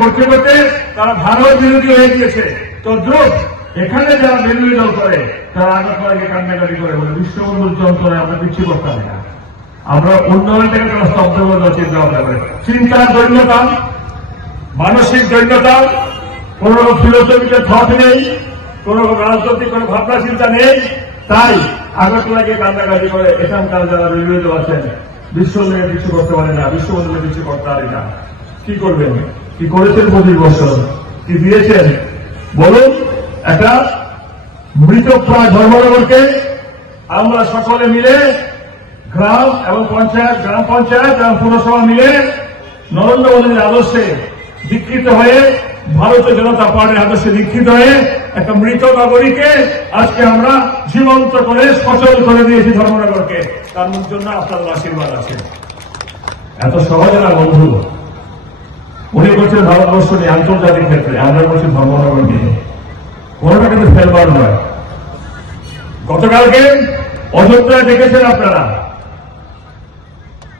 করতে করতে তারা ভারত বিরোধী হয়ে গিয়েছে। তো দ্রুত এখানে যারা বিরোধী দল করে তারা আগরতলাকে কান্নাকাটি করে বলে বিশ্ববন্ধুর যন্ত্রণে আমরা কিছু করতে পারি না, আমরা উন্নয়নটাকে তারা স্তব্ধ করে চিন্তা ভাবনা করে। চিন্তার দৈন্যতা, মানসিক দৈন্যতা, কোন রকম ফিলোসফিক্যাল থট নেই, কোন রকম রাজনৈতিক কোন ভাবনা চিন্তা নেই, তাই আগরতলাকে কান্নাকাটি করে এখানকার যারা বিরোধী দল আছেন বিশ্ববন্ধুকে কিছু করতে পারে না, বিশ্ববন্ধুকে কিছু করতে পারে না। কি করবেন? কি করেছেন 25 বছর? কি দিয়েছেন বলুন? একটা মৃতপ্রায় ধর্মনগরকে আমরা সকলে মিলে গ্রাম এবং পঞ্চায়েত, গ্রাম পঞ্চায়েত এবং পুরসভা মিলে নরেন্দ্র মোদীর আদর্শে দীক্ষিত হয়ে, ভারতীয় জনতা পার্টির আদর্শে দীক্ষিত হয়ে একটা মৃত নগরীকে আজকে আমরা জীবন্ত করে সচল করে দিয়েছি ধর্মনগরকে। তার জন্য আপনাদের আশীর্বাদ আছে। এত সহজে না বন্ধু। উনি বলছেন ভারতবর্ষ নিয়ে আন্তর্জাতিক ক্ষেত্রে, আমরা বলছি ধর্মনগর নিয়ে। কোনটা কিন্তু ফেলবার নয়। গতকালকে অযোধ্যায় দেখেছেন আপনারা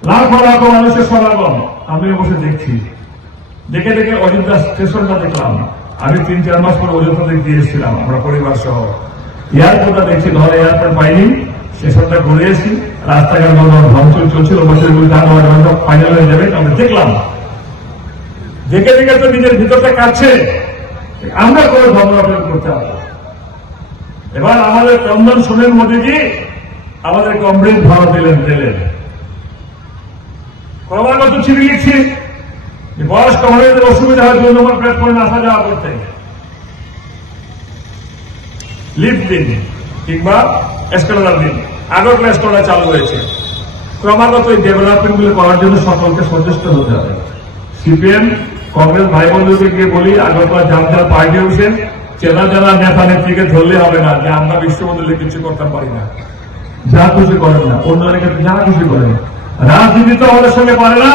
লাখো লাখো মানুষের সমাগম। আমিও বসে দেখছি, দেখে দেখে অযোধ্যা স্টেশনটা দেখলাম। আমি 3-4 মাস পরে অযোধ্যা দেখতে এসেছিলাম আমরা পরিবার সহ। এয়ারপোর্টটা দেখছি, ধরে এয়ারপোর্ট পাইনি, স্টেশনটা ঘুরে এসেছি, রাস্তাঘাট ভাঙচুর চলছিল, বছর ফাইনাল হয়ে যাবে। আমরা দেখলাম, দেখে দেখে তো নিজের ভিতরটা কাটছে। আমরা কোনো ধর্ম করতে হবে। এবার আমাদের চন্দন সোমেন মোদীজি আমাদেরকে অমৃত ভারত দিলেন। ক্রমাগত চিঠি লিখছি, বয়স্ক ভাইদের অসুবিধা হয় 2 নম্বর প্ল্যাটফর্মে আসা যাওয়া করতে, লিফট দিন কিংবা এসকেলেটর দিন। আগরতলা এসকেলেটর চালু হয়েছে। ক্রমাগত এই ডেভেলপমেন্ট গুলো করার জন্য সকলকে সচেষ্ট হতে হবে। সিপিএম কংগ্রেস ভাই বন্ধুকে গিয়ে বলি, আগরতলা যার পার্টি অফিসের চেনা জানা নেতা নেত্রীকে ধরলে হবে না যে আমরা বিশ্ববন্ধুকে কিছু করতে পারি না। যা খুশি করেন না, উন্নয়নের ক্ষেত্রে যা খুশি করেন। রাজনীতি তো আমাদের সঙ্গে পারে না,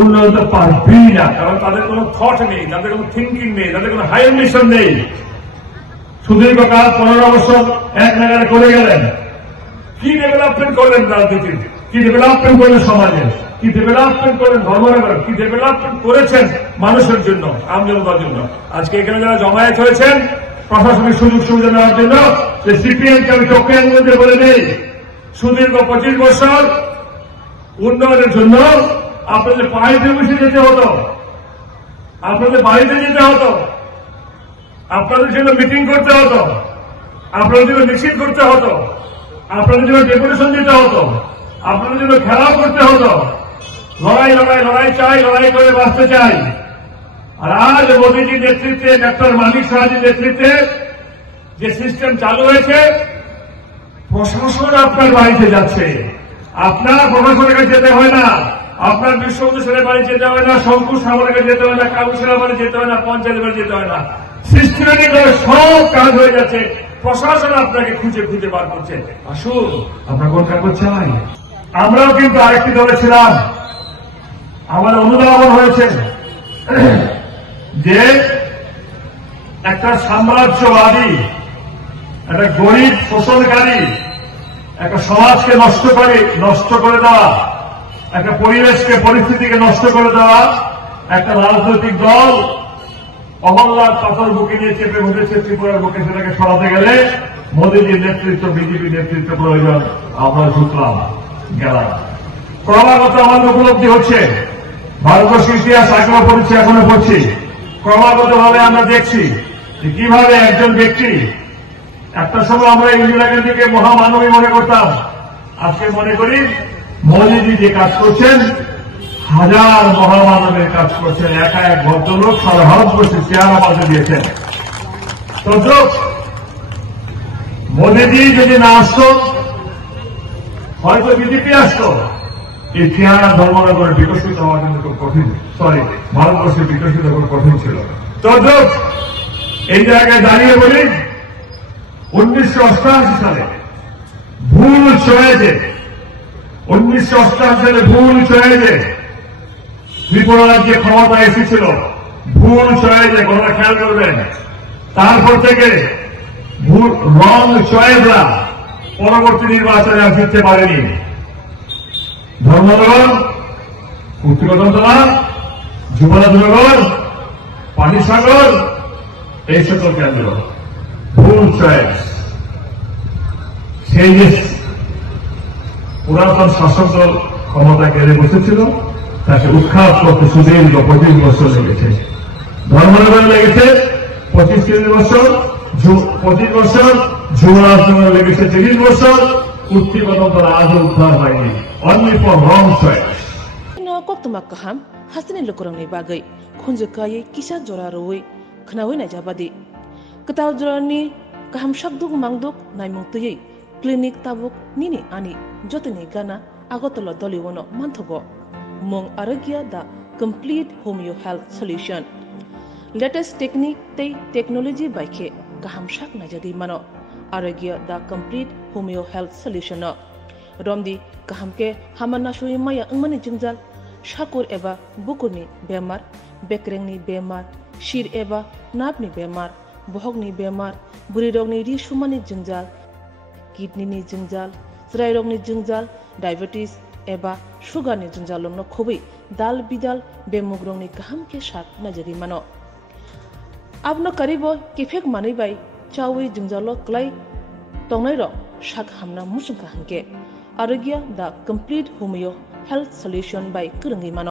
উন্নয়ন তো পারবেই না, কারণ তাদের কোনো থট নেই, তাদের কোনো থিঙ্কিং নেই, তাদের কোনো হায়ার মিশন নেই। সুদীর্ঘকাল 15 বছর এক নাগারে করে গেলেন। কি ডেভেলপমেন্ট করলেন রাজনীতির? কি ডেভেলপমেন্ট করলেন সমাজে? কি ডেভেলপমেন্ট করলেন ধর্মনগর? কি ডেভেলপমেন্ট করেছেন মানুষের জন্য, আমজনতার জন্য? আজকে এখানে যারা জমায়েত হয়েছেন প্রশাসনিক সুযোগ সুবিধা নেওয়ার জন্য, যে সিপিএমকে আমি চোখে আঙুলে বলে নেই, সুদীর্ঘ 25 বছর উন্নয়নের জন্য আপনাদের পাড়িতে বসে যেতে হতো, আপনাদের বাড়িতে যেতে হতো, আপনাদের জন্য মিটিং করতে হতো, আপনাদের জন্য মিছিল করতে হতো, আপনাদের জন্য ডেপুটেশন দিতে হতো, আপনাদের জন্য খেলাও করতে হতো। লড়াই চাই, লড়াই করে বাঁচতে চাই। আর আজ মোদীজির নেতৃত্বে, ডক্টর মানিক সাহাজির নেতৃত্বে যে সিস্টেম চালু হয়েছে, প্রশাসন আপনার বাড়িতে যাচ্ছে। আপনার প্রশাসনের কাছে যেতে হয় না, আপনার বিশ্ববন্ধু ছেলের বাড়ি যেতে হয় না, শঙ্কু সামনের কাছে যেতে হয় না, কাউন্সিলর বাড়ি যেতে হয় না, পঞ্চায়েতের বাড়ি যেতে হয় না। সিস্টেমেটিক সব কাজ হয়ে যাচ্ছে। প্রশাসন আপনাকে খুঁজে খুঁজে বার করছে। আসুন, আমরা কোন কাগজ চাই। আমরাও কিন্তু আরেকটি দলে ছিলাম। আমাদের অনুধাবন হয়েছে যে একটা সাম্রাজ্যবাদী, একটা গরিব শোষণকারী, একটা সমাজকে নষ্ট করে দেওয়া, একটা পরিবেশকে, পরিস্থিতিকে নষ্ট করে দেওয়া একটা রাজনৈতিক দল অমরনাথ পাথর বুকে নিয়ে চেপে বসেছে ত্রিপুরার বুকে। সেটাকে সরাতে গেলে মোদীজির নেতৃত্ব, বিজেপি নেতৃত্ব প্রয়োজন। আমরা ঝুঁকলাম, গেলাম। ক্রমাগত আমাদের উপলব্ধি হচ্ছে, ভারতবর্ষের ইতিহাস আগেও পড়েছি, এখনো পড়ছি, ক্রমাগত ভাবে আমরা দেখছি যে কিভাবে একজন ব্যক্তি, একটা সময় আমরা ইন্দিরা গান্ধীকে মহামানবী মনে করতাম, আজকে মনে করি মোদীজি যে কাজ করছেন হাজার মহামানবের কাজ করছেন। একা এক ভদ্রলোক সারা ভারতবর্ষে চেয়ার আমাদের দিয়েছেন। তো মোদীজি যদি না আসতো, হয়তো বিজেপি আসতো, এই চেহারা ধর্মনগরে বিকশিত হওয়ার জন্য খুব কঠিন, ভারতবর্ষে বিকশিত খুব কঠিন ছিল। তো এই জায়গায় দাঁড়িয়ে বলি, 1988 সালে ভুল ছয়েছে, 1988 সালে ভুল ছয়েছে ত্রিপুরা রাজ্যে ক্ষমতা এসেছিল, ভুল ছয়েছে, কথা খেয়াল করবেন। তারপর থেকে রং চয়েজরা পরবর্তী নির্বাচনে আর জিততে পারেনি। ধর্মনগর, উত্তরতন্ত্রা, যুবরাজনগর, পানিসাগর এই সকল কেন্দ্র ফুল চয়েস। সেই যে পুরাতন শাসক দল ক্ষমতা কেড়ে বসেছিল তাকে উৎখাত করতে সুদীর্ঘ 25 বছর লেগেছে। ধর্মনগর লেগেছে 25-30 বছর, 25 বছর, যুবরাজ লেগেছে 30 বছর। কুর্তিগত আজও উদ্ধার হয়নি। Only for wrong choice. Koktuma kaham hasini lukurangni bagai khunjukai kisa jora roi khnawi na jabadi ketaw jorani kaham shakduk mangduk naimung tuyei clinic tabuk nini ani jotini gana agotolo doliwono manthogo mong arogya da complete homeo health solution latest technique tei technology baikhe kaham shak na jadi mano arogya da complete homeo health solution no romdi kahamke hamana shui maya angmani jingjal shakur eba bukurni bemar bekrengni bemar shir eba napni bemar bohogni bemar burirogni ri shumani jingjal kidney ni jingjal srairogni jingjal diabetes eba sugar ni jingjal no khobi dal bidal bemugrongni kaham ke shak najari mano abno karibo kifek mani bai chawi jingjalo klai tongnai ro shak hamna musungka hangke arogya the complete homeo health solution by Kurungi Mano.